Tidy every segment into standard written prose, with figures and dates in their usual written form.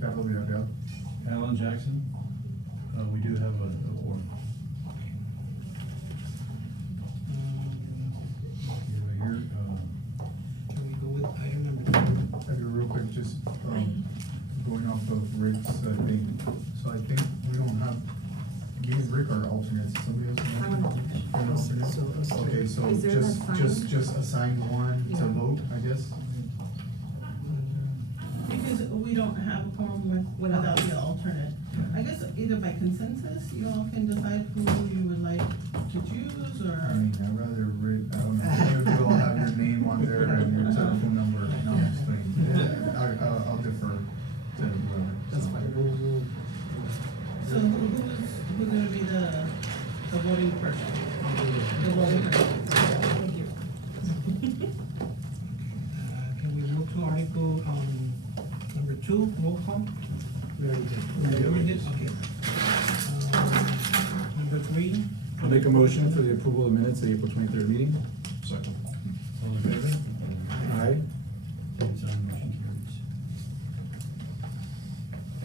Pablo Villarreal. Alan Jackson. We do have a quorum. Here, Can we go with item number 2? Real quick, just, going off of Rick's thing, so I think we don't have, me and Rick are alternates, somebody else? I'm an alternate. You're an alternate? So, Okay, so Is there just, an just assign one to Yeah. vote, I guess? Because we don't have a quorum Without- without the alternate. I guess either by consensus, you all can decide who you would like to choose, or. I mean, I'd rather Rick, I don't know, maybe we all have your name on there and your telephone number, no, I'm just kidding. I'll defer to whoever. That's so. fine. So who's gonna be the voting person? The voting person. Thank you. Can we move to article, number 2, roll call? We already did. We already did, okay. Number 3, I'll make a motion for the approval of minutes of the April 23rd meeting. second. All in favor? Aye. Motion carries.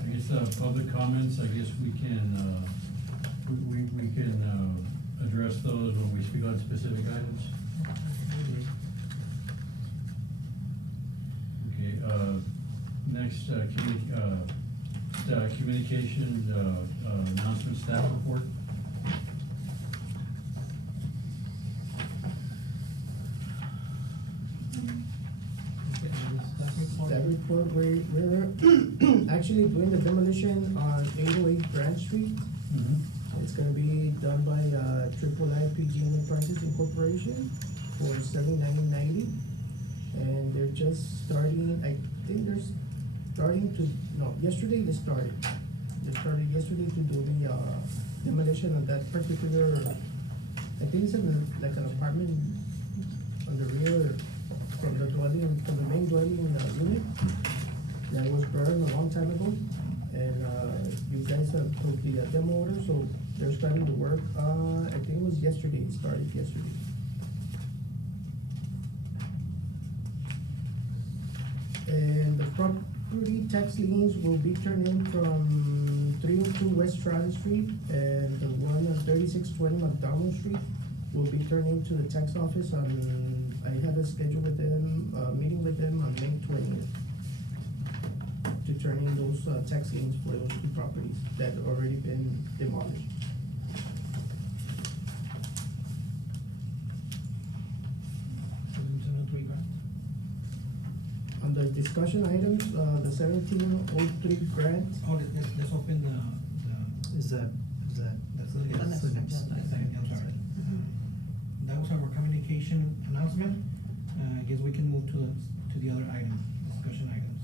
I guess, public comments, I guess we can, we can, address those when we speak on specific items. Okay, next, communication, announcement staff report. That report, we're actually doing the demolition on 808 Grand Street. It's gonna be done by Triple IPG Enterprises Incorporation for $79.90. And they're just starting, I think they're starting to, no, yesterday they started. They started yesterday to do the demolition of that particular, I think it's like an apartment on the rear from the dwelling, from the main dwelling unit that was burned a long time ago. And you guys have took the demo order, so they're starting to work, I think it was yesterday, it started yesterday. And the property tax liens will be turned in from 302 West Stratton Street, and the one on 3620 McDonald Street will be turned into the tax office on, I have a schedule with them, meeting with them on May 20th to turn in those tax liens for those 2 properties that have already been demolished. On the discussion items, the 1703 grant, let's open the, Is that, that's the The next second, agenda. I'm sorry. That was our communication announcement. I guess we can move to the other item, discussion items.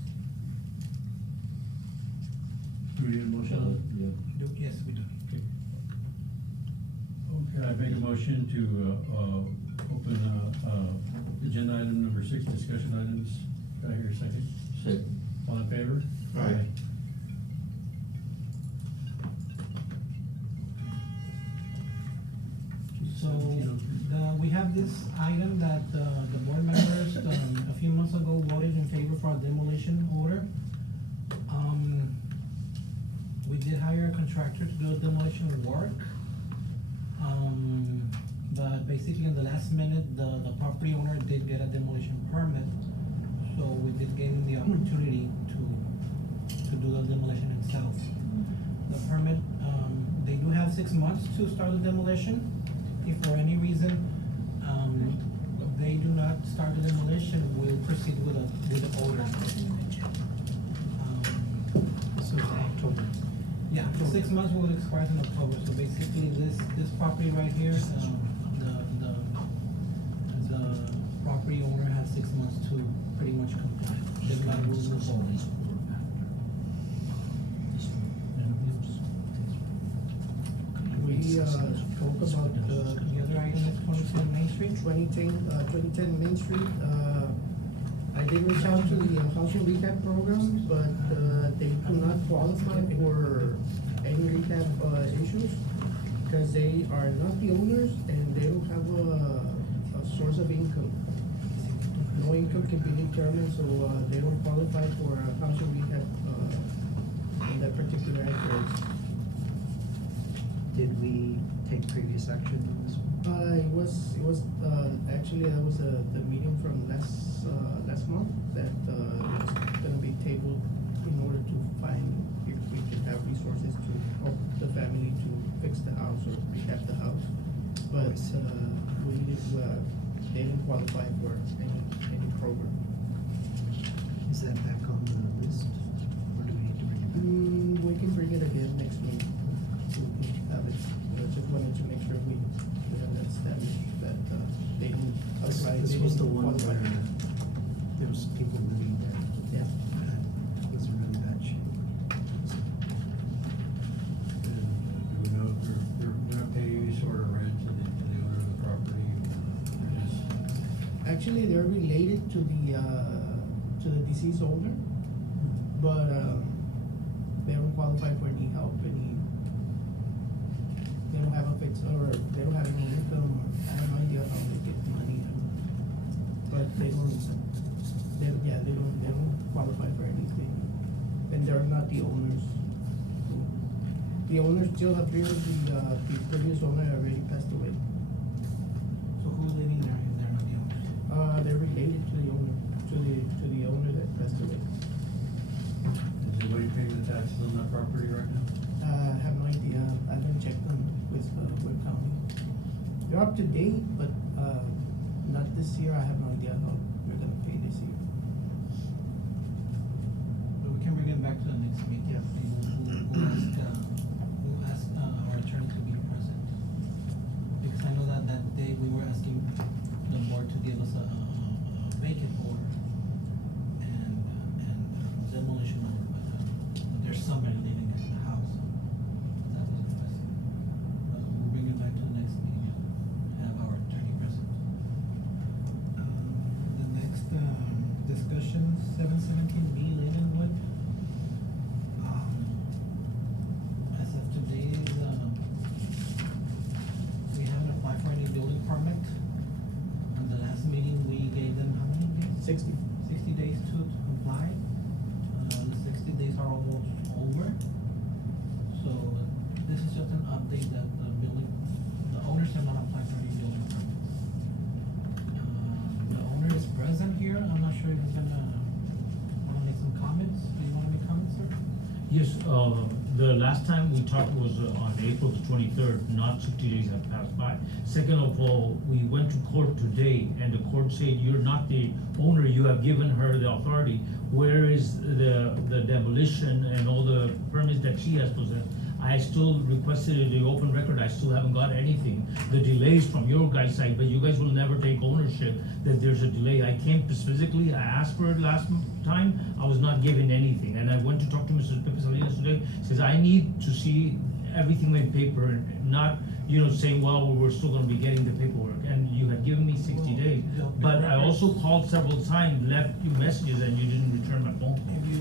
Do we need a motion? Yes, we do. Okay. Okay, I make a motion to, open, agenda item number 6, discussion items. Do I hear a second? Second. All in favor? Aye. So, we have this item that, the board members, a few months ago voted in favor for a demolition order. We did hire a contractor to do a demolition work. But basically in the last minute, the property owner did get a demolition permit. So we did give him the opportunity to do the demolition itself. The permit, they do have 6 months to start the demolition. If for any reason, they do not start the demolition, we'll proceed with the order. So October. Yeah, 6 months will expire in October, so basically this property right here, the property owner has 6 months to pretty much comply. They've got to move forward. we spoke about the The other item is 2010 Main Street. 2010 Main Street. I did reach out to the housing rehab program, but they do not qualify for any rehab issues because they are not the owners and they don't have a source of income. No income can be determined, so they don't qualify for a housing rehab take previous action on this one? Actually, that was the meeting from last month that, it was gonna be tabled in order to find if we can have resources to help the family to fix the house or rehab the house. But, we needed, they didn't qualify for any program. Is that back on the list, or do we need to bring it back? We can bring it again next meeting, so we can have it, just wanted to make sure we have that established, that, they didn't apply. This they was the didn't one qualify. where there was people living there. Yeah. That was in really bad shape. And do we know if they're gonna pay any sort of rent to the owner of the property? Or just- Actually, they're related to the deceased owner, but, they don't qualify for any help, they don't have a fix, or they don't have any income, or I have no idea how they get money, I don't know. But they don't qualify for anything, and they're not the owners. The owners still have here, the previous owner already passed away. So who's living there if they're not the owners? They're related to the owner, to the owner that passed away. Is anybody paying the taxes on that property right now? I have no idea, I haven't checked them with, Webb County. They're up to date, but, not this year, I have no idea how we're gonna pay this year. But we can bring it back to the next meeting. Yeah. We'll ask our attorney to be present. Because I know that day we were asking the board to give us a vacant order and demolition order, but there's somebody living in the house. That was the question. But we'll bring it back to the next meeting, have our attorney present. The next, discussion, 717B Lindenwood. As of today, we haven't applied for any building permit. On the last meeting, we gave them how many days? 60. 60 days to comply. The 60 days are almost over. So this is just an update that the owners have not applied for any building permits. The owner is present here. I'm not sure if he's wanna make some comments. Do you wanna make comments, sir? Yes, the last time we talked was on April the 23rd, not 60 days have passed by. Second of all, we went to court today and the court said, you're not the owner, you have given her the authority. Where is the demolition and all the permits that she has possessed? I still requested the open record, I still haven't got anything. The delays from your guys' side, but you guys will never take ownership that there's a delay. I came physically, I asked for it last time, I was not given anything. And I went to talk to Mr. Pepe Salinas today, says I need to see everything in paper and not, saying, well, we're still gonna be getting the paperwork. And you had given me 60 Well, days, the but I records- also called several times, left you messages and you didn't return my phone call. If you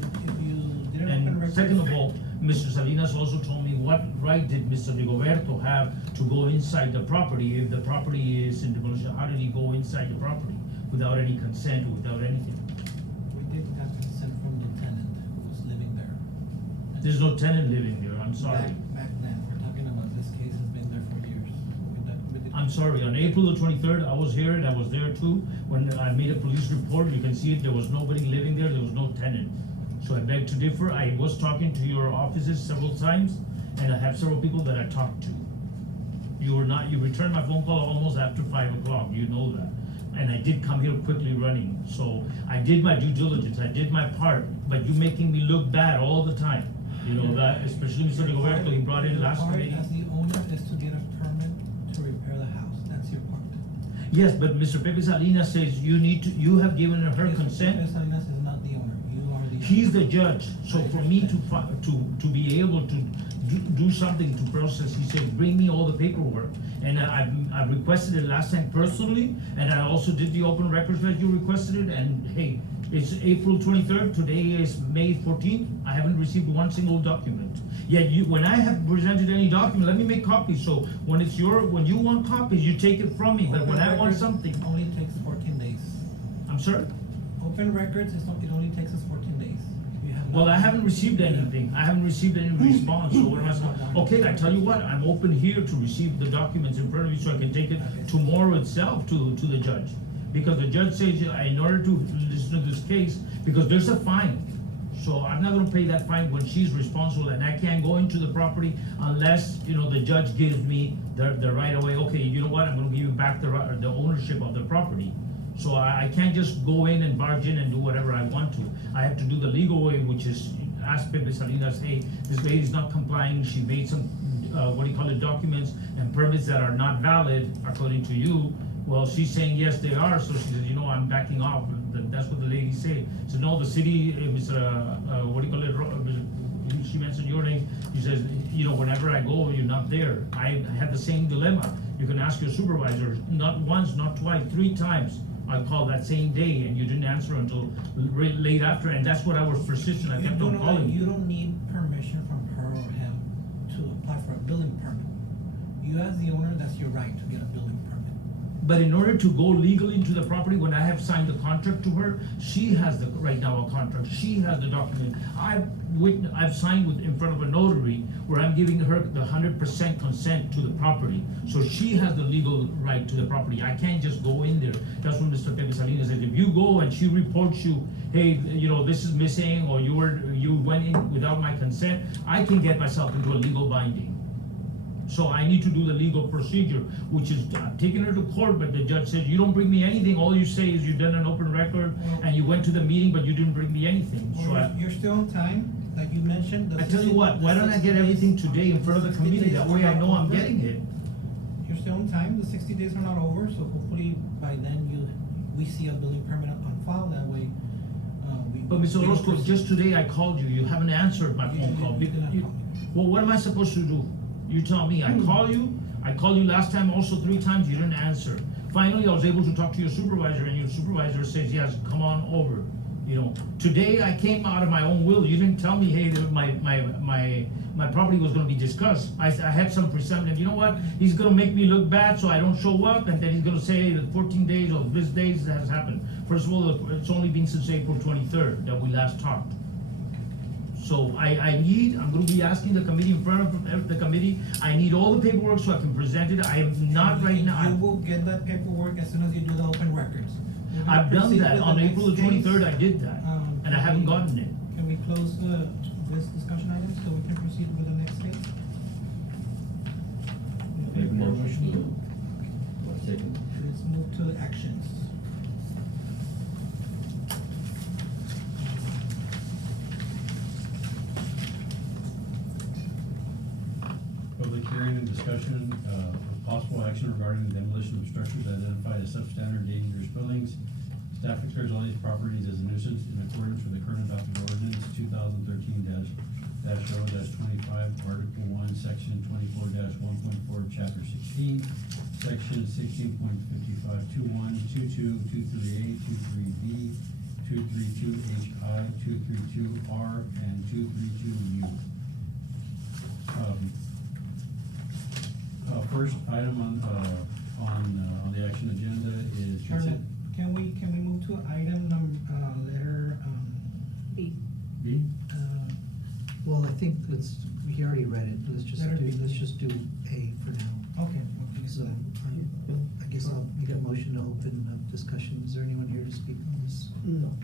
didn't open And records. second of all, Mr. Salinas also told me what right did Mr. Rigoberto have to go inside the property if the property is in demolition? How did he go inside the property without any consent, without anything? We did have consent from the tenant who was living there. There's no tenant living there, I'm sorry. Back then, we're talking about this case has been there for years. I'm sorry, on April the 23rd, I was here and I was there too. When I made a police report, you can see it, there was nobody living there was no tenant. So I beg to differ, I was talking to your offices several times, and I have several people that I talked to. You returned my phone call almost after 5 o'clock, you know that. And I did come here quickly running, so I did my due diligence, I did my part, but you making me look bad all the time. You know that, especially Mr. Rigoberto, he brought in last Your meeting. part as the owner is to get a permit to repair the house, that's your part. Yes, but Mr. Pepe Salinas says you have given her Mr. consent. Pepe Salinas is not the owner, you are the. He's the judge, so I for me understand. to be able to do something to process, he said, bring me all the paperwork. And I requested it last time personally, and I also did the open records that you requested it, and hey, it's April 23rd, today is May 14th, I haven't received one single document. Yet when I have presented any document, let me make copies, so when you want copies, you take it from me, but when I want something, Only takes 14 days. I'm sorry? Open records, it only takes us 14 days. If you have Well, I haven't received anything, I haven't received any response, so what am I supposed, okay, I tell you what, I'm open here to receive the documents in front of you so I can take it tomorrow itself to the judge. Because the judge says, in order to listen to this case, because there's a fine. So I'm not gonna pay that fine when she's responsible, and I can't go into the property unless, the judge gives me the right of way, okay, you know what, I'm gonna give you back the ownership of the property. So I can't just go in and barge in and do whatever I want to. I have to do the legal way, which is ask Pepe Salinas, hey, this lady's not complying, she made some, documents and permits that are not valid according to you. Well, she's saying, yes, they are, so she says, I'm backing off. That's what the lady said. So no, the city, she mentioned your name, she says, whenever I go, you're not there. I had the same dilemma. You can ask your supervisor, not once, not twice, 3 times. I called that same day and you didn't answer until late after, and that's what I was persistent, I kept on calling. You don't need permission from her or him to apply for a building permit. You as the owner, that's your right to get a building permit. But in order to go legally into the property, when I have signed the contract to her, she has right now a contract, she has the document. I've signed in front of a notary where I'm giving her the 100% consent to the property. So she has the legal right to the property. I can't just go in there. That's what Mr. Pepe Salinas said. If you go and she reports you, hey, this is missing, or you went in without my consent, I can get myself into a legal binding. So I need to do the legal procedure, which is taking her to court, but the judge said, you don't bring me anything, all you say is you've done an open record, and you went to the meeting, but you didn't bring me anything, so You're still on time, like you mentioned. I tell you what, why don't I get everything today in front of the committee, that way I know I'm getting it. You're still on time, the 60 days are not over, so hopefully by then we see a building permit on file, that way, But Mr. Orozco, just today I called you, you haven't answered my phone call. You did not call me. Well, what am I supposed to do? You tell me, I called you last time also 3 times, you didn't answer. Finally, I was able to talk to your supervisor, and your supervisor says, yes, come on over. Today I came out of my own will, you didn't tell me, hey, my property was gonna be discussed. I had some presentiment, you know what, he's gonna make me look bad so I don't show up, and then he's gonna say that 14 days or this days has happened. First of all, it's only been since April 23rd that we last talked. So I'm gonna be asking the committee in front of the committee, I need all the paperwork so I can present it. I am not right now. You will get that paperwork as soon as you do the open records. We're gonna I've done proceed that, with on the April the next case. 23rd, I did that, and I haven't gotten it. Can we close this discussion item so we can proceed with the next case? Make a motion to, second. Let's move to the actions. Public hearing and discussion of possible action regarding the demolition of structures identified as substandard dangerous buildings. Staff declares all these properties as a nuisance in accordance with the current adopted ordinance 2013-0-25, Article 1, Section 24-1.4, Chapter 16, Section 16.5521, 22, 238, 23B, 232HI, 232R, and 232U. First item on the action agenda is. Chairman, can we move to item letter B. B? Well, I think we already read it, let's Letter B. just do A for now. Okay, So, I guess I'll make a motion to open up discussion. Is there anyone here to speak on this? No.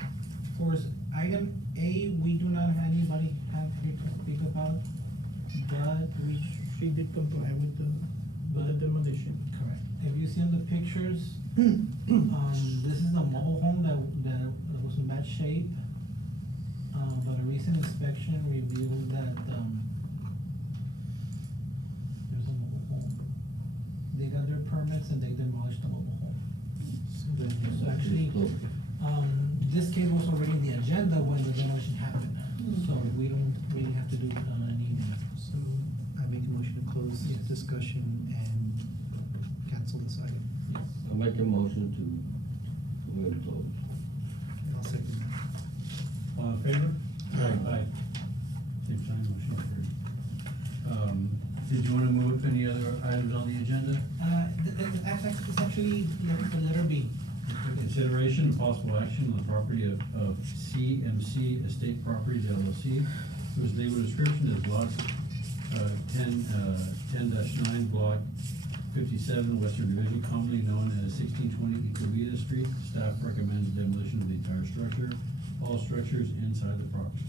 For item A, we do not have anybody here to speak about, but She did comply with the demolition. correct. If you see on the pictures, this is a mobile home that was in bad shape. But a recent inspection revealed that, there's a mobile home. They got their permits and they demolished the mobile home. So actually, this case was already in the agenda when the demolition happened, so we don't really have to do any. So, I make a motion to close Yes. discussion and cancel this item. I'll make a motion to go ahead and close. I'll second that. All in favor? Aye. Same sign, motion carried. Did you wanna move any other items on the agenda? It's actually the letter B. Consideration and possible action on the property of CMC Estate Properties LLC, whose legal description is block, 10-9, block 57, Western Division, commonly known as 1620 Ecovita Street. Staff recommends demolition of the entire structure, all structures inside the property.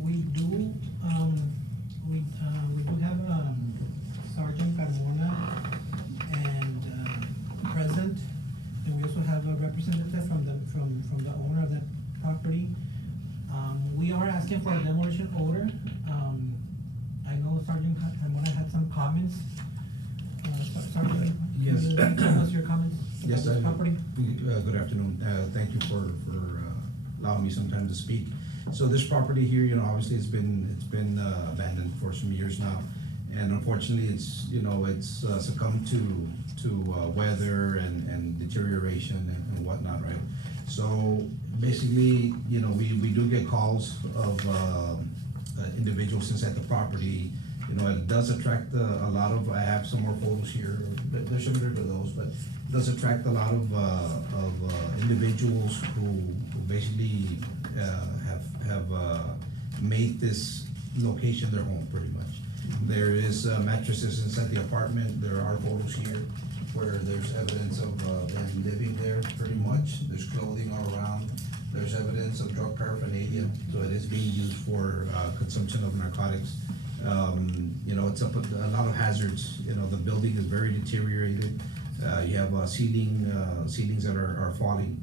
We do, we do have, Sergeant Carmona and, present, and we also have a representative from the owner of that property. We are asking for a demolition order. I know Sergeant Carmona had some comments. Sergeant, Yes. can you tell us your comments about Yes, this property? good afternoon. Thank you for allowing me some time to speak. So this property here, you know, obviously it's been abandoned for some years now. And unfortunately, it's succumbed to weather and deterioration and whatnot, right? So basically, you know, we do get calls of individuals inside the property. You know, it does attract a lot of, I have some more photos here, they're similar to those, but it does attract a lot of individuals who basically have made this location their home pretty much. There is mattresses inside the apartment. There are photos here where there's evidence of them living there pretty much. There's clothing all around. There's evidence of drug paraphernalia, so it is being used for consumption of narcotics. You know, it's up with a lot of hazards. You know, the building is very deteriorated. You have ceilings that are falling.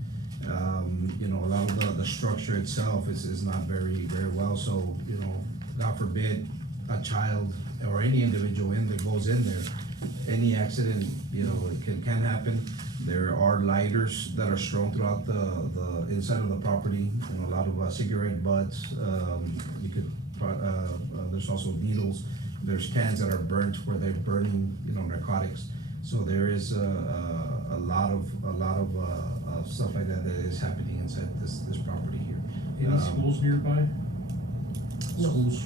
You know, a lot of the structure itself is not very well. So, you know, God forbid a child or any individual goes in there, any accident, you know, it can happen. There are lighters that are strewn throughout the inside of the property, you know, a lot of cigarette butts. You could, there's also needles. There's cans that are burnt where they're burning, you know, narcotics. So there is a lot of stuff like that is happening inside this property here. Any schools nearby? Schools?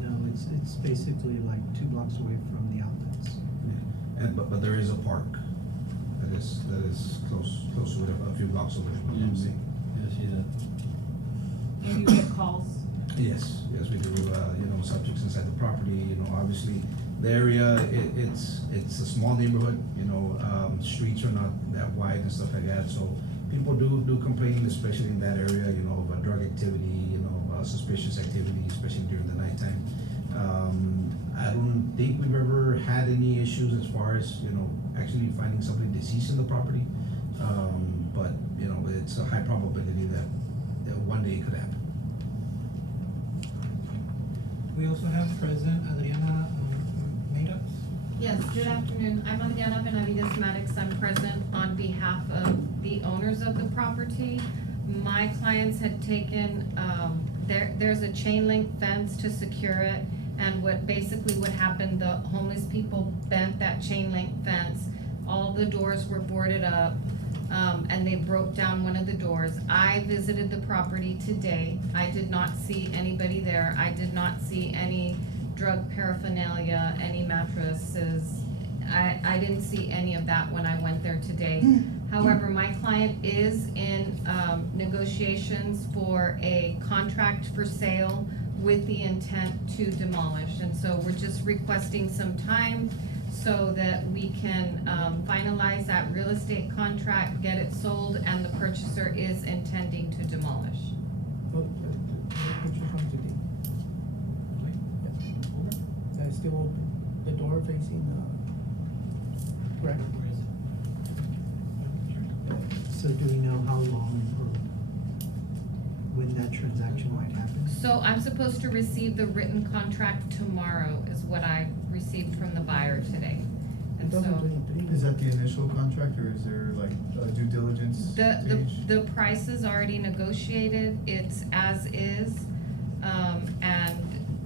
No, it's basically like 2 blocks away from the outlets. Yeah. But there is a park that is close to it, a few blocks away from what I'm saying. Yeah, I see that. And you get calls? Yes, we do, you know, subjects inside the property, you know, obviously, the area, it's a small neighborhood, you know, streets are not that wide and stuff like that, so people do complain, especially in that area, you know, of drug activity, you know, suspicious activity, especially during the nighttime. I don't think we've ever had any issues as far as, you know, actually finding somebody deceased in the property, but, you know, it's a high probability that one day it could happen. We also have present Adriana Maddox. Yes, good afternoon. I'm Adriana Benavides Maddox. I'm present on behalf of the owners of the property. My clients had taken, there's a chain link fence to secure it, and what happened, the homeless people bent that chain link fence. All the doors were boarded up, and they broke down one of the doors. I visited the property today. I did not see anybody there. I did not see any drug paraphernalia, any mattresses. I didn't see any of that when I went there today. However, my client is in negotiations for a contract for sale with the intent to demolish. And so we're just requesting some time so that we can finalize that real estate contract, get it sold, and the purchaser is intending to demolish. Picture from today. It's still open. The door facing, correct. Where is it? So do we know how long or when that transaction might happen? So I'm supposed to receive the written contract tomorrow, is what I received from the buyer today. And so 2023. Is that the initial contract, or is there like a due diligence stage? the price is already negotiated, it's as is,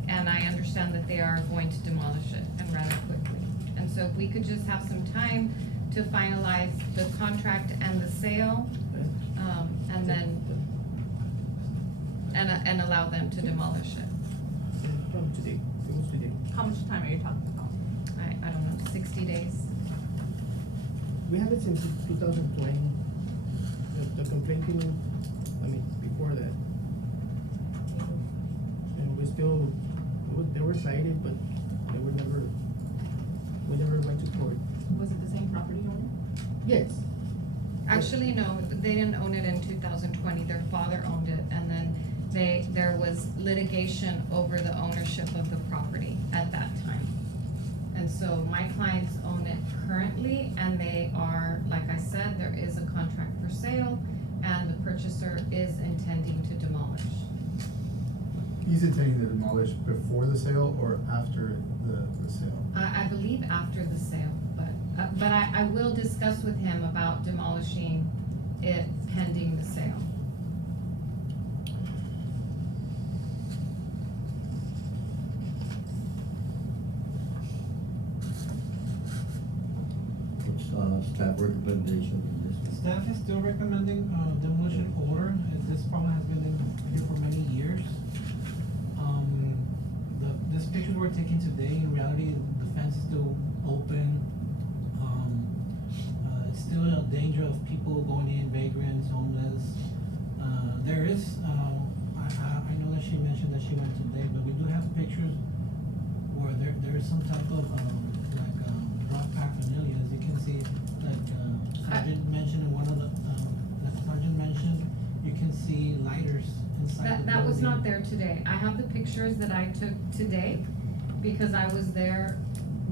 and I understand that they are going to demolish it, and rather quickly. And so if we could just have some time to finalize the contract and the sale, and then, and allow them to demolish it. From today, it was today. How much time are you talking about? I don't know, 60 days. we have it since 2020. The complaint came in, I mean, before that. And we still, they were cited, but they were never, we never went to court. Was it the same property owner? Yes. Actually, no, they didn't own it in 2020, their father owned it, and then there was litigation over the ownership of the property at that time. And so my clients own it currently, and they are, like I said, there is a contract for sale, and the purchaser is intending to demolish. He's intending to demolish before the sale or after the sale? I believe after the sale, but I will discuss with him about demolishing it pending the sale. What's, staff recommendation on this one? Staff is still recommending, demolition order, as this problem has been in here for many years. This pictures were taken today, in reality, the fence is still open. It's still a danger of people going in, vagrants, homeless. There is, I know that she mentioned that she went today, but we do have pictures where there is some type of, drug paraphernalia, as you can see, like, Sergeant mentioned in one of the, like Sergeant mentioned, you can see lighters inside the building. That was not there today. I have the pictures that I took today, because I was there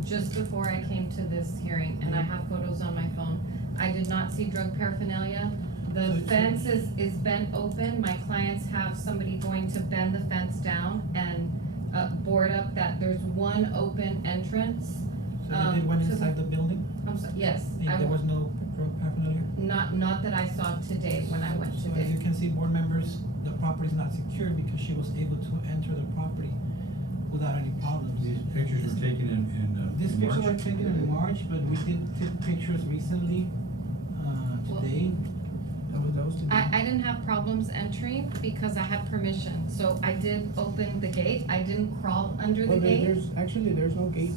just before I came to this hearing, and I have photos on my phone. I did not see drug paraphernalia. The fence is bent open. My clients have somebody going to bend the fence down and, board up that there's one open entrance. So they did went to inside the building? I'm sorry, yes. And there was no drug paraphernalia? Not that I saw today when I went So as today. you can see, board members, the property is not secured because she was able to enter the property without any problems. These pictures were taken in These March. pictures were taken in March, but we did take pictures recently, today. That was today. I didn't have problems entering because I had permission, so I did open the gate. I didn't crawl under the Well, gate. there's no gate.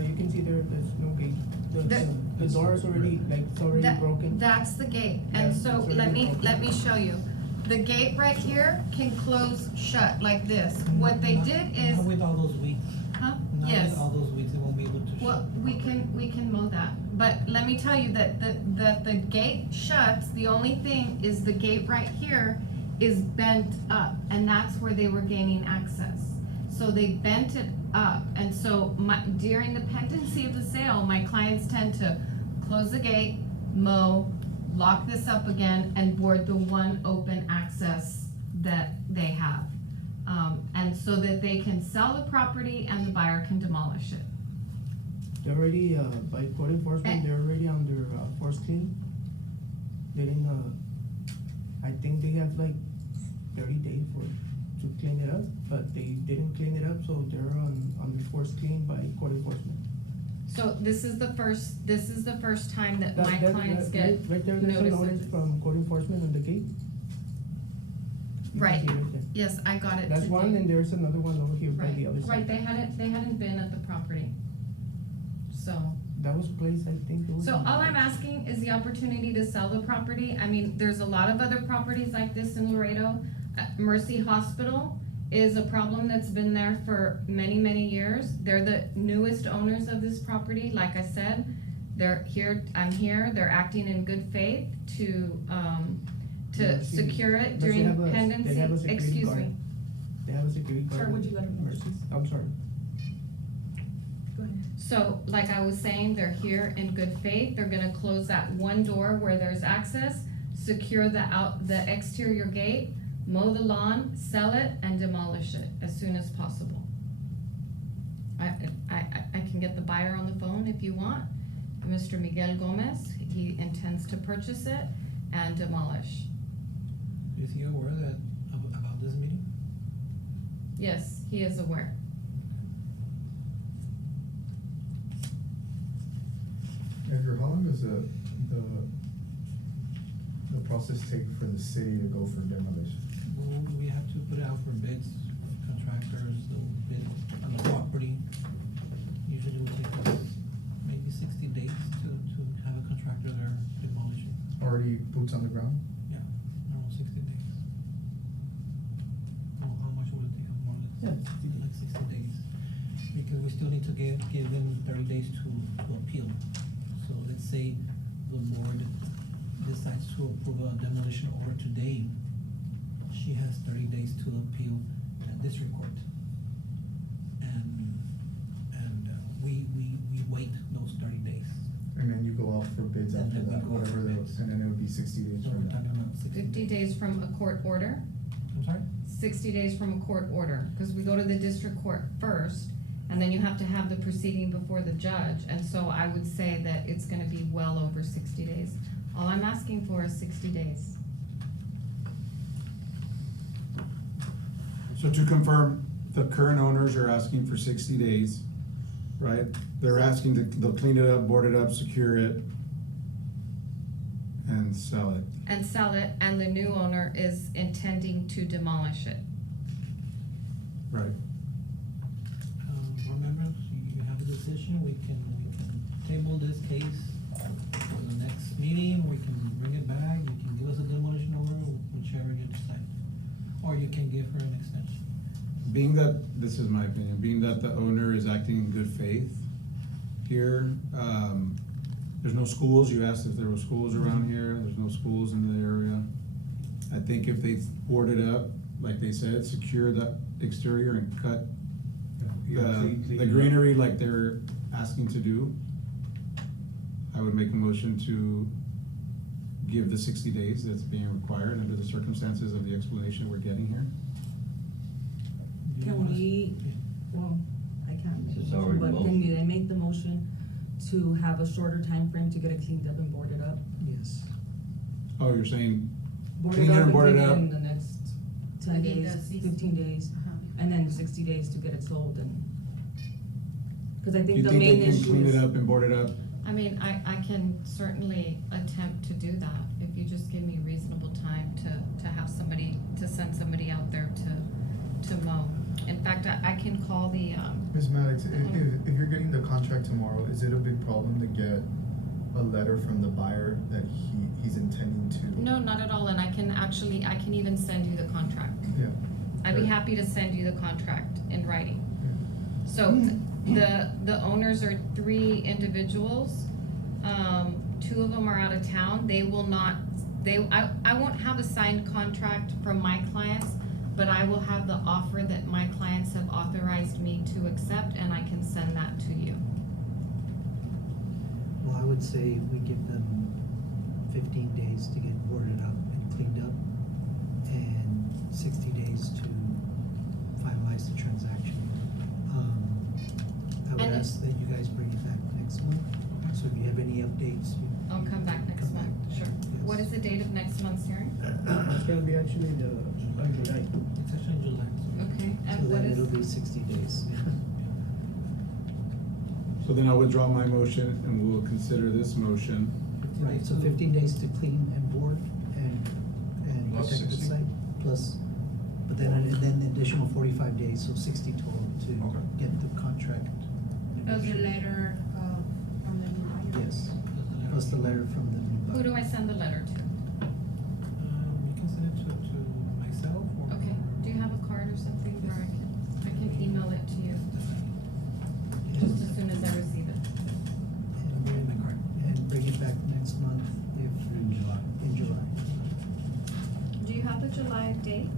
You can see there's no gate. The door is already, it's already That- broken. That's the gate, and Yeah, so it's already broken. let me show you. The gate right here can close shut like this. What they did is, Not with all those weeds. huh? Not Yes. with all those weeds, they won't be able to shut. Well, we can mow that, but let me tell you that the gate shuts, the only thing is the gate right here is bent up, and that's where they were gaining access. So they bent it up, and so during the pendency of the sale, my clients tend to close the gate, mow, lock this up again, and board the one open access that they have. And so that they can sell the property and the buyer can demolish it. They're already, by code enforcement, they're already under, forced clean. They didn't, I think they have 30 days to clean it up, but they didn't clean it up, so they're under forced clean by code enforcement. So this is the first time that my clients get Right there, there's a notice notices. from code enforcement on the gate. You can Right. see right there. Yes, I got it That's today. one, and there's another one over here by the other side. Right, they hadn't been at the property. So, That was placed, I think. It was so on- all I'm asking is the opportunity to sell the property. I mean, there's a lot of other properties like this in Laredo. Mercy Hospital is a problem that's been there for many, many years. They're the newest owners of this property, like I said. They're here, I'm here, they're acting in good faith to Mercy- secure it Mercy during have a- pendency. they have a security Excuse guard. me. They have a security guard. Sir, would you let her finish? Mercy. I'm sorry. Go ahead. So, like I was saying, they're here in good faith. They're gonna close that one door where there's access, secure the exterior gate, mow the lawn, sell it, and demolish it as soon as possible. I can get the buyer on the phone if you want. Mr. Miguel Gomez, he intends to purchase it and demolish. Is he aware about this meeting? Yes, he is aware. Edgar, how long does the process take for the city to go for demolition? Well, we have to put it out for bids, contractors, they'll bid on the property. Usually it will take us maybe 60 days to have a contractor there boots on the ground? Yeah, around 60 days. Oh, how much will it take, more or less? Yeah. Like 60 days. Because we still need to give them 30 days to appeal. So let's say the board decides to approve a demolition order today, she has 30 days to appeal at district court. And we wait those 30 days. And then you go out for bids And after then we that, go out whatever for those, bids. and then it would be 60 days So from we're that. talking about 60 50 days from a court order, I'm sorry? 60 days from a court order, because we go to the district court first, and then you have to have the proceeding before the judge, and so I would say that it's gonna be well over 60 days. All I'm asking for is 60 days. So to confirm, the current owners are asking for 60 days, right? They're asking they'll clean it up, board it up, secure it, and sell it. And sell it, and the new owner is intending to demolish it. Right. Remember, you have a decision, we can table this case for the next meeting, we can bring it back, you can give us a demolition order, whichever you decide. Or you can give her an extension. Being that, this is my opinion, being that the owner is acting in good faith here, there's no schools, you asked if there were schools around here, there's no schools in the area. I think if they board it up, like they said, secure the exterior and cut the greenery like they're asking to do, I would make a motion to give the 60 days that's being required under the circumstances of the explanation we're getting here. Do you Can want us- we, Yeah. well, I can't make It's a motion, already but motion. can they make the motion to have a shorter time frame to get it cleaned up and boarded up? Yes. Oh, you're saying Board clean it it up and and board clean it it up? in the next 10 Maybe days, the 60 15 days, and then 60 days to get it sold and. Cause I Do think you the think main they can issue clean it is. up and board it up? I mean, I can certainly attempt to do that, if you just give me reasonable time to have somebody, to send somebody out there to mow. In fact, I can call the, Ms. Maddox, if you're getting the contract tomorrow, is it a big problem to get a letter from the buyer that he's intending to? no, not at all, and I can even send you the contract. Yeah. I'd be Right. happy to send you the contract in writing. Yeah. So, the owners are 3 individuals, 2 of them are out of town, they will not, I won't have a signed contract from my clients, but I will have the offer that my clients have authorized me to accept, and I can send that to you. Well, I would say we give them 15 days to get boarded up and cleaned up, and 60 days to finalize the transaction. I would And it- ask that you guys bring it back next month, so if you have any updates, you. I'll come back next Come back. month, sure. Yes. What is the date of next month's hearing? It's gonna be actually the, July. It's actually in July, so. Okay, So and what then is? it'll be 60 days. So then I'll withdraw my motion and we'll consider this motion. Right, so 15 days to clean and board and Plus protect the 60? site, plus, but then additional 45 days, so 60 total to Okay. get the contract. Does the negotiated. letter, from the new buyer? Yes, plus the letter from the new buyer. Who do I send the letter to? You can send it to myself or. Okay, do you have a card or something where I can email it to you just as soon as I receive it? I'll give you my card. And bring it back next month if, In July. in July. Do you have the July date?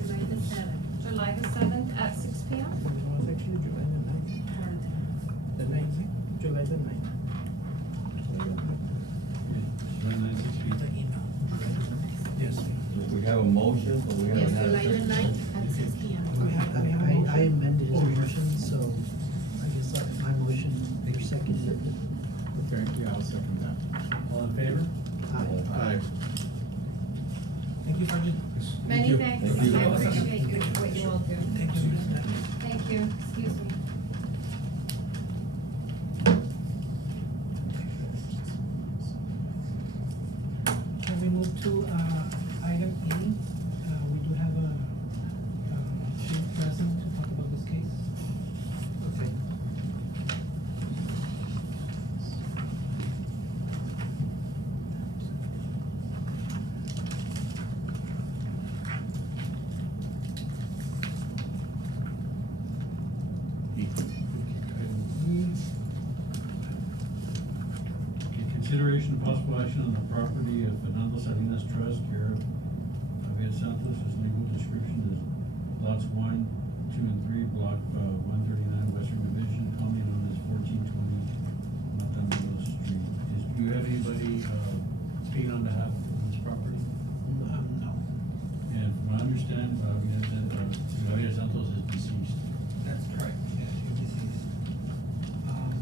July the 7th. July the 7th at 6 p.m.? No, it's actually July the 9th. The 9th, July the 9th. July 9, 6 p.m. The email. Yes. We have a motion, but we haven't Yes, had a July the second. 9th at 6 p.m. I amended his motion, so I guess my motion, your second. Okay, yeah, I'll second that. All in favor? Aye. Aye. Thank you, Sergeant. Many you. thanks, Thank you. I appreciate you, what you all do. Thank you. Thank you, excuse me. Can we move to, item E? We do have a, chief present to talk about this case. Okay. Consideration of possible action on the property of Fernando Salinas Trust, care of Javier Santos, whose legal description is lots 1, 2, and 3, block 139, Western Division, commonly known as 1420 Matamoros Street. Do you have anybody speaking on behalf of this property? No, And from what I understand, Javier Santos is deceased. that's correct, yes, you're deceased.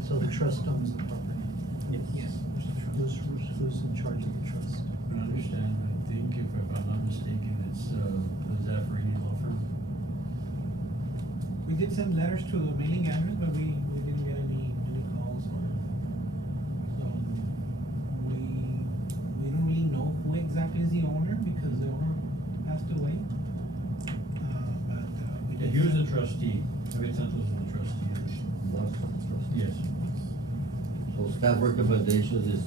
So the trust owns the property. Yes. Who's in charge of the trust? From what I understand, I think if I'm not mistaken, it's Zaffarini Law Firm. We did send letters to the mailing address, but we didn't get any calls or, so, we don't really know who exactly is the owner, because the owner passed away. But, we Yeah, did. he was a send- trustee, Javier Santos was a trustee. Yes. So staff recommendation is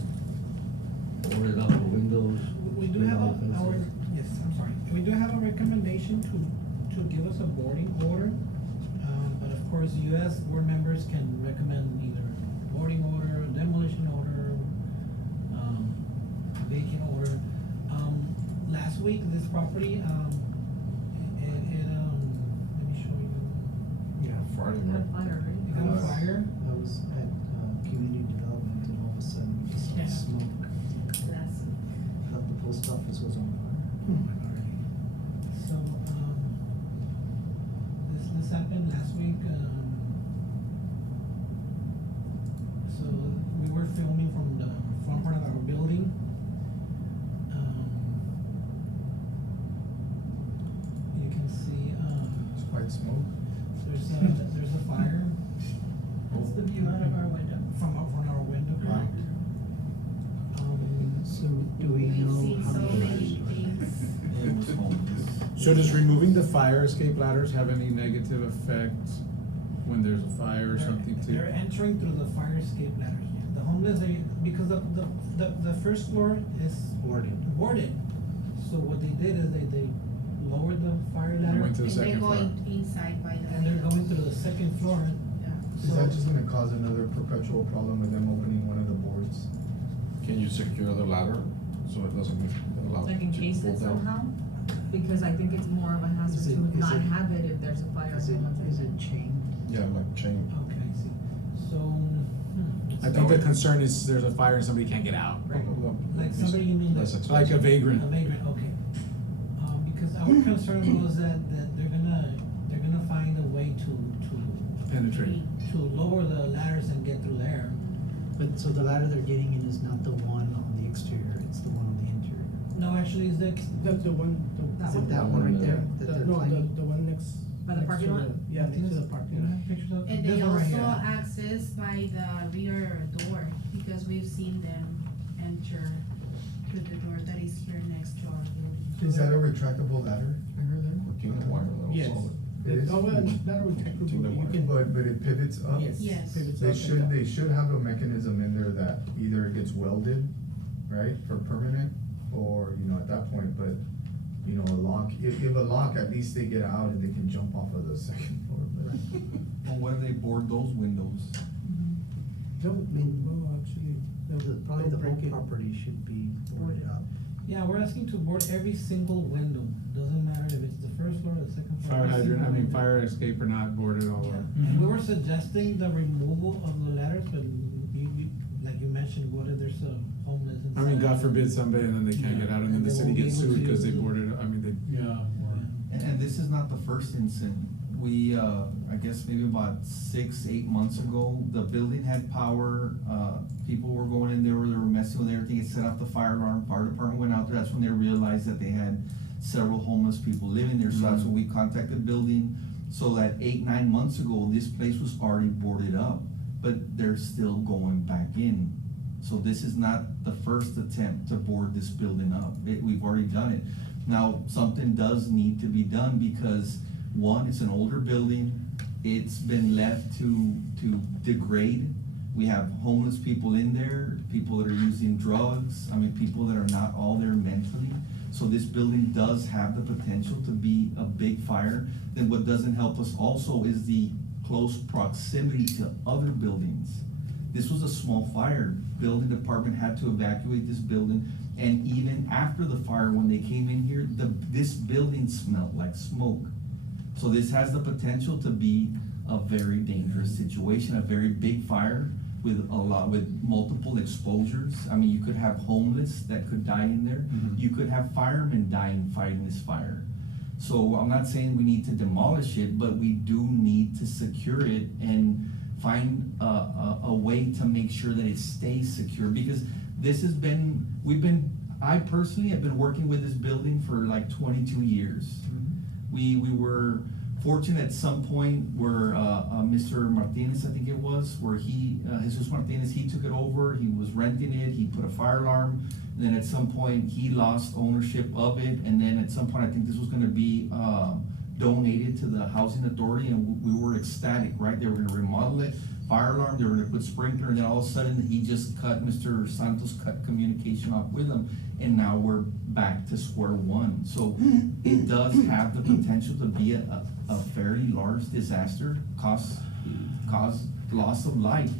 boarded up the windows. We do split have all our, fences. yes, I'm sorry, we do have a recommendation to give us a boarding order. But of course, you as board members can recommend either boarding order, demolition order, vacant order. Last week, this property, let me show you. Yeah. Got a fire, right? It got a fire. I was at, community development and all of a sudden we saw Yeah. smoke. Thought the post office was on fire. Oh my God. So, this happened last week, so we were filming from the front part of our building. You can see, It's quite smoke. there's a fire That's the view out of our window. from our window. Wow. So do we know how many? So does removing the fire escape ladders have any negative effect when there's a fire or something too? They're entering through the fire escape ladders, yeah. The homeless, because the first floor is boarded. So what they did is they lowered the fire ladder. Went to the And they're second floor. going inside by the And they're windows. going through the second floor. Yeah. Is that just gonna cause another perpetual problem with them opening one of the boards? Can you secure the ladder so it doesn't allow? Like encase to it pull down? somehow? Because I think it's more of a hazard Is it- to is not it- have it if there's a fire. Is it, and someone's is in it chained? Yeah, like chain. Okay, I see. So, I think the concern is there's a fire and somebody can't get out. like somebody, you mean Less like. Like a vagrant. A vagrant, okay. Because our concern was that they're gonna find a way to Penetrate. to lower the ladders and get through there. But, so the ladder they're getting in is not the one on the exterior, it's the one on the interior? No, actually, it's The one, Is it that one right there that they're no, climbing? the one next. By the next parking to lot? Yeah, next to the parking lot. Pictures of, And this they one right also here. access by the rear door, because we've seen them enter through the door that is here next to our building. Is that a retractable ladder? Cortina wire, that'll Yes. solve it. It is? Oh, well, not retractable, you can. But it pivots up? Yes. Yes. pivots They up should, and they down. should have a mechanism in there that either it gets welded, right, for permanent, or, at that point, but, a lock, if a lock, at least they get out and they can jump off of the second floor, but. Well, what if they board those windows? No, I mean, No, actually, probably the they'll whole break it. property should be boarded up. Yeah, we're asking to board every single window, doesn't matter if it's the first floor or the second floor. Fire every hydrant, single I mean, window. fire escape or not boarded all Yeah, up. and we were suggesting the removal of the ladders, but like you mentioned, what if there's a homeless I mean, inside? God forbid somebody and then they can't Yeah, get out and then and the they city won't be gets able sued to because they use it. boarded, I mean, they. Yeah, or. And this is not the first incident. We, I guess maybe about 6, 8 months ago, the building had power, people were going in there, they were messing with everything, it set off the fire alarm, fire department went out there, that's when they realized that they had several homeless people living there, so that's when we contacted the building. So that 8, 9 months ago, this place was already boarded up, but they're still going back in. So this is not the first attempt to board this building up, we've already done it. Now, something does need to be done because, one, it's an older building, it's been left to degrade. We have homeless people in there, people that are using drugs, people that are not all there mentally. So this building does have the potential to be a big fire. Then what doesn't help us also is the close proximity to other buildings This was a small fire. Building department had to evacuate this building, and even after the fire, when they came in here, this building smelled like smoke. So this has the potential to be a very dangerous situation, a very big fire with multiple exposures. I mean, you could have homeless that could die in there. Mhm. You could have firemen dying fighting this fire. So I'm not saying we need to demolish it, but we do need to secure it and find a way to make sure that it stays secure, because this has been, I personally have been working with this building for like 22 years. We were fortunate at some point where Mr. Martinez, I think it was, where Jesus Martinez, he took it over, he was renting it, he put a fire alarm, and then at some point he lost ownership of it, and then at some point I think this was gonna be donated to the housing authority, and we were ecstatic, right? They were gonna remodel it, fire alarm, they were gonna put sprinkler, and then all of a sudden he just Mr. Santos cut communication off with them, and now we're back to square one. So it does have the potential to be a fairly large disaster, cause loss of life.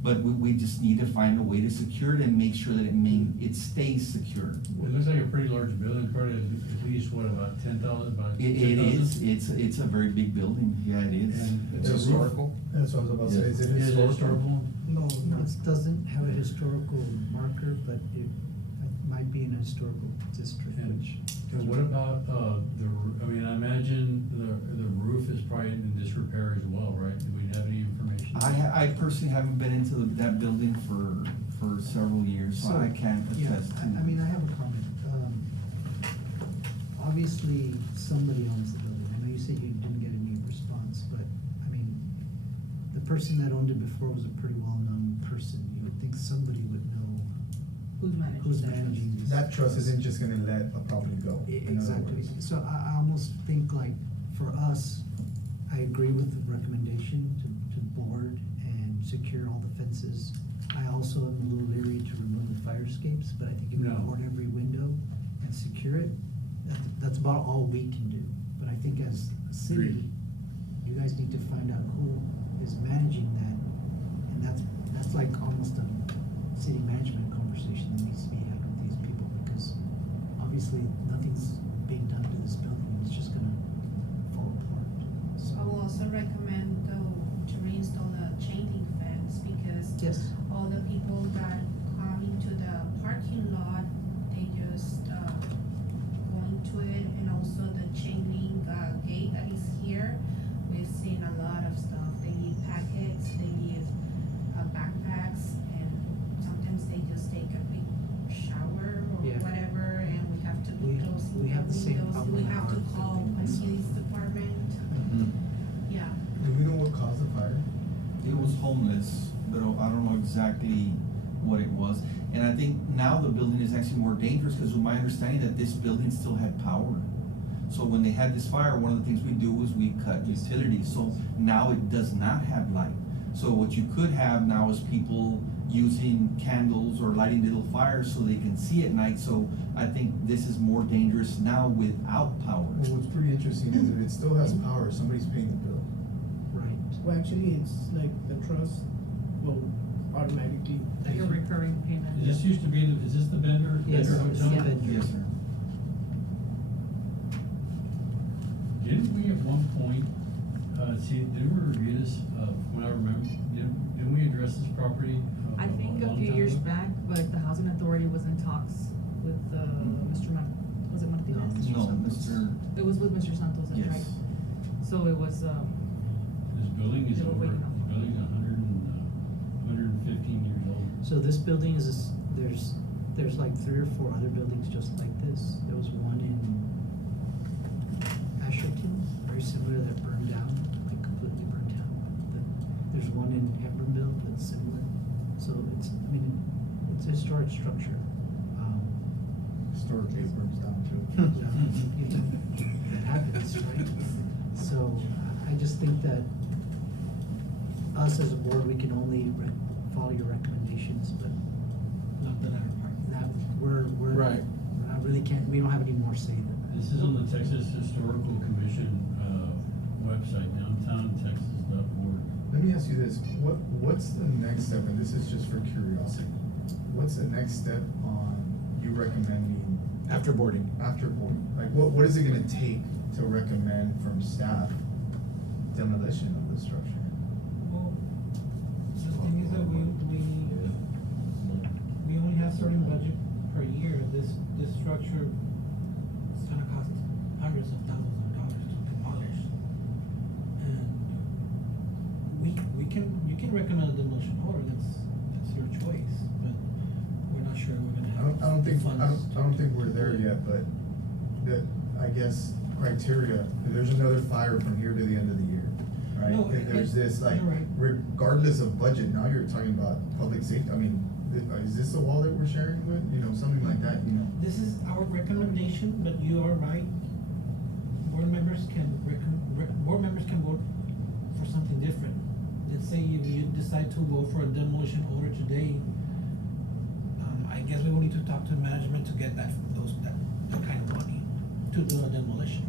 But we just need to find a way to secure it and make sure that it stays secure. It looks like a pretty large building, probably at least, what, about 10,000, about 10,000? It's a very big building, yeah, it is. And It's historical? That's what I was about to say, is it Is it historical? historical? No, it doesn't have a historical marker, but it might be in a historical district, And- which. And what about, I mean, I imagine the roof is probably in disrepair as well, right? Do we have any information? I personally haven't been into that building for several years, so I can't Yeah, attest to. I mean, I have a comment. Obviously, somebody owns the building. I know you said you didn't get any response, but, I mean, the person that owned it before was a pretty well-known person. You would think somebody would know Who's managing? who's that? managing this. That trust isn't just gonna let a property go, in other Exactly. words. So I almost think like, for us, I agree with the recommendation to board and secure all the fences. I also am a little leery to remove the fire escapes, but I think if we No. board every window and secure it, that's about all we can do. But I think as a city, Agreed. you guys need to find out who is managing that. And that's like almost a city management conversation that needs to be had with these people, because obviously nothing's being done to this building, it's just gonna fall apart. I will also recommend though to reinstall a chain link fence, because Yes. all the people that come into the parking lot, they just go into it, and also the chain link gate that is here, we've seen a lot of stuff. They leave packets, they leave backpacks, and sometimes they just take a big shower or Yeah. whatever, and we have to be closing we the have the same windows. problem We in have our to call building a also. police department, Mhm. yeah. Do we know what caused the fire? It was homeless, but I don't know exactly what it was. And I think now the building is actually more dangerous, because with my understanding that this building still had power. So when they had this fire, one of the things we do is we cut utilities, so now it does not have light. So what you could have now is people using candles or lighting little fires so they can see at night. So I think this is more dangerous now without power. Well, what's pretty interesting is if it still has power, somebody's paying the bill. Right. Well, actually, it's like the trust will automatically. Like a recurring payment. Is this used to be, is this the vendor? Yes, vendor it's hotel? the vendor. Yes, sir. Didn't we at one point, didn't we review this, when I remember, didn't we address this property? I think a long few time years ago? back, but the housing authority was in talks with, Mr. Was it Martinez? No, Mr. It was with Mr. Santos, that's Yes. right. So it was, This building is They were over, waiting this on- building's 115 years old. So this building is, there's like 3 or 4 other buildings just like this. There was one in Asherton, very similar, that burned down, like completely burned down. There's one in Hebronville that's similar. So it's a historic structure. Historically, it burns down too. It happens, right? So I just think that us as a board, we can only follow your recommendations, but Not the latter part. that, we're Right. I really can't, we don't have any more say than that. This is on the Texas Historical Commission, website, downtowntexas.org. Let me me ask you this, what's the next step, and this is just for curiosity, what's the next step on you recommending After boarding. after boarding? Like, what is it gonna take to recommend from staff demolition of the structure? Well, the thing is that we only have certain budget per year. This structure is gonna cost hundreds of thousands of dollars to demolish. And you can recommend a demolition order, that's your choice, but we're not sure we're gonna have. I don't think, funds I don't think we're there yet, but I guess criteria, if there's another fire from here to the end of the year, right? No, If there's this, like, you're right. regardless of budget, now you're talking about public safety, I mean, is this the wall that we're sharing with, something like that, This is our recommendation, but you are right. Board members can vote for something different. Let's say you decide to vote for a demolition order today. I guess we will need to talk to management to get that kind of money to do a demolition.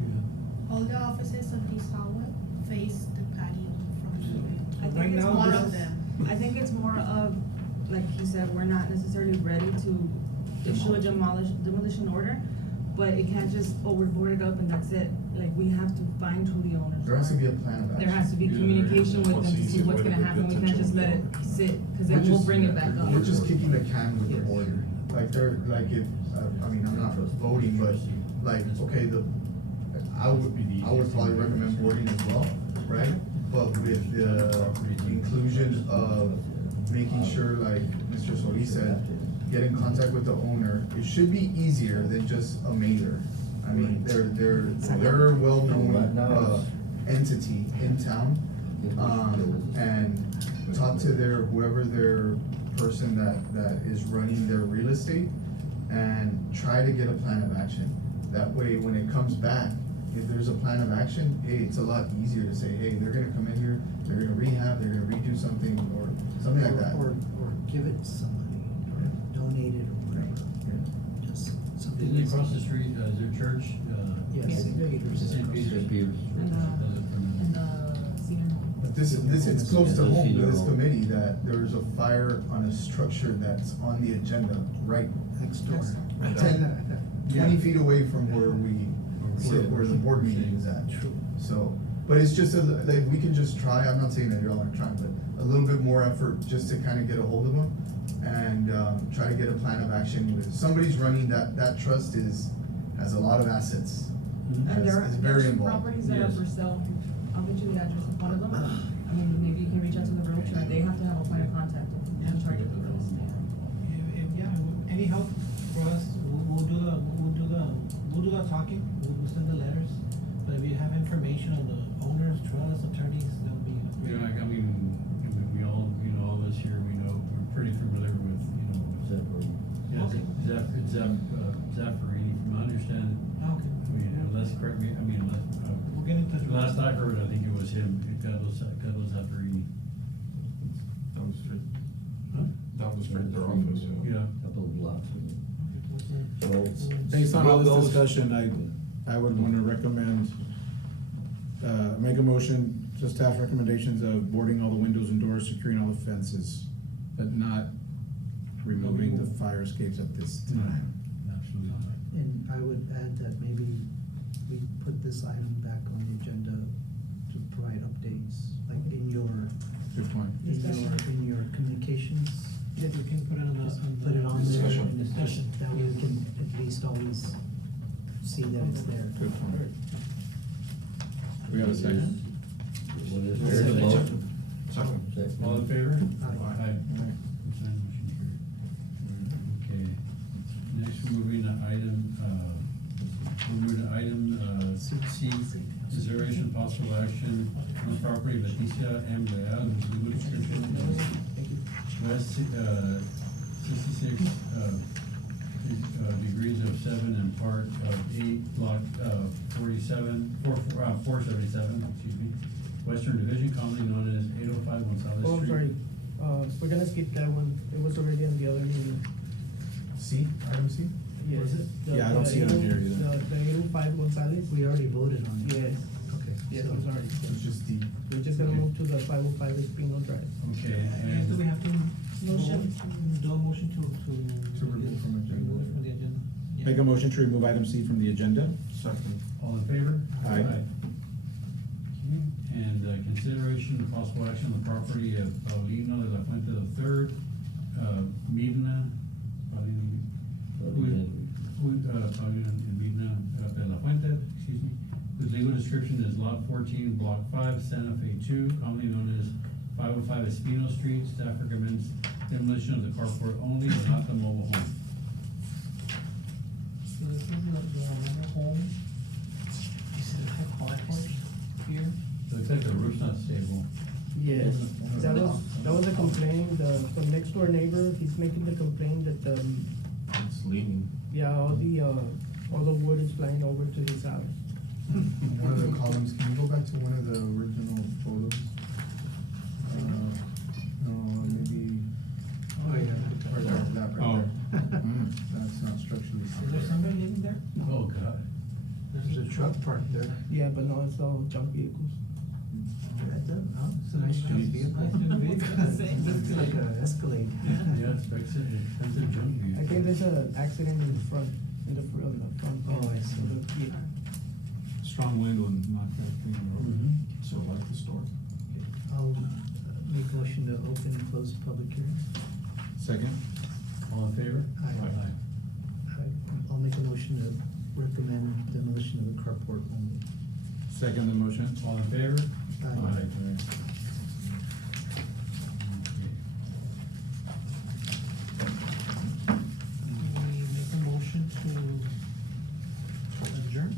All the offices of this hallway face the patio from the. I Right think it's now, one this- of them. I think it's more of, like he said, we're not necessarily ready to issue a demolition order, but it can't just, we're boarded up and that's it. Like, we have to find who the owners are. there has to be a plan of action. There has to be Yeah, communication with them to see what's gonna happen, we can't just let it sit, cause then we'll bring it back up. We're just kicking the can with the board, like, if, I'm not voting, but, like, okay, I would probably recommend boarding as well, right? But with the inclusion of making sure, like Mr. Solis said, get in contact with the owner, it should be easier than just a mayor. I mean, they're a well-known, entity in town, and talk to whoever their person that is running their real estate, and try to get a plan of action. That way, when it comes back, if there's a plan of action, hey, it's a lot easier to say, hey, they're gonna come in here, they're gonna rehab, they're gonna redo something, or something like that. Or give it to somebody, or donate it, or whatever. Just something. Isn't it across the street, is there a church? Yes, St. Peter's. is St. across the Peter's. street. And the senior home. But it's close to Yeah, home to this senior home. committee that there's a fire on a structure that's on the agenda, right? Next door. 20 feet away from where we sit, where the board meeting is at. True. So, but it's just, like, we can just try, I'm not saying that y'all aren't trying, but a little bit more effort just to kind of get a hold of them and, try to get a plan of action with, somebody's running that trust has a lot of assets. And there It's are, very there's involved. properties that are Yes. for sale, I'll get you the address of one of them, I mean, maybe you can reach out to the realtor, and they have to have a point of contact in charge of the real estate. Any help for us, we'll do the talking, we'll send the letters. But if you have information on the owners, trust, attorneys, that would be great. I mean, we all, all of us here, we're pretty familiar with, Okay. Zaffarini, from my understanding. Okay. I mean, unless, correct me, We'll get in touch with. last I heard, I think it was him, Carlos Zaffarini. Down the street. Huh? Down the street, their office, Yeah. Couple of blocks. So, based on all this discussion, I would wanna recommend, make a motion to staff recommendations of boarding all the windows and doors, securing all the fences, but not removing the fire escapes at this time. Absolutely not. And I would add that maybe we put this item back on the agenda to provide updates, like in your, Good point. in your communications. Yes, we can put it on the. Just put it on there. Discussion. in discussion. That way we can at least always see that it's there. Good point. We have a second? There's a motion. Second. All in favor? Aye. Consent motion carried. Okay, next we're moving to item, C, consideration of possible action on property of Leticia M. Leal, whose legal description is West, 66, degrees of 7 and part of 8, block, 477, excuse me, Western Division, commonly known as 805 Gonzalez Street. Oh, I'm sorry, we're gonna skip that one, it was already on the other meeting. C, item C? Yes. is it? Yeah, I don't see it on here either. The 805 Gonzalez? We already voted on it. Yes. Okay. Yes, So- I'm sorry. It's just the. We're just gonna move to the 505 Espino Drive. Okay, And do we and, have to Motion. do a motion to remove from agenda. remove it from the agenda? Yeah. Make a motion to remove item C from the agenda. Second. all in favor? Aye. Okay, and, consideration of possible action on the property of Paulino de la Fuente III, Mirna, Paulino, Paulino and Mirna de la Fuente, excuse me, whose legal description is lot 14, block 5, Santa Fe 2, commonly known as 505 Espino Street. Staff recommends demolition of the carport only, but not the mobile home. So this is the mobile home. This is a carport here. Looks like the roof's not stable. Yes, that was a complaint, the next door neighbor, he's making the complaint that, It's leaning. yeah, all the wood is flying over to his house. One of the columns, can you go back to one of the original photos? No, maybe. Oh, yeah. Right there, that right Oh. there. That's not structurally Is there sound. somebody living there? Oh, God. There's a truck parked there. Yeah, but no, it's all junk vehicles. It's a nice junk vehicle. Nice junk vehicle. Looks like a Escalade. Yeah, it's expensive junk vehicle. I think there's an accident in the front, on the front. Oh, I see. of the- yeah. Strong wind will knock that thing over. Mhm. So like the store. I'll make a motion to open and close public hearing. Second. All in favor? Aye. I'll make a motion to recommend demolition of the carport only. Second the motion. All in favor? Aye. We make a motion to adjourn?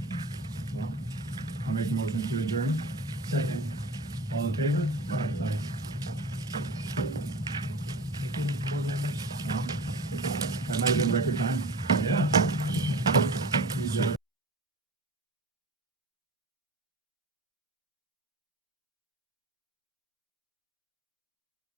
I'll make a motion to adjourn. Second. All in favor? Aye. Thank you, board members. That might have been record time.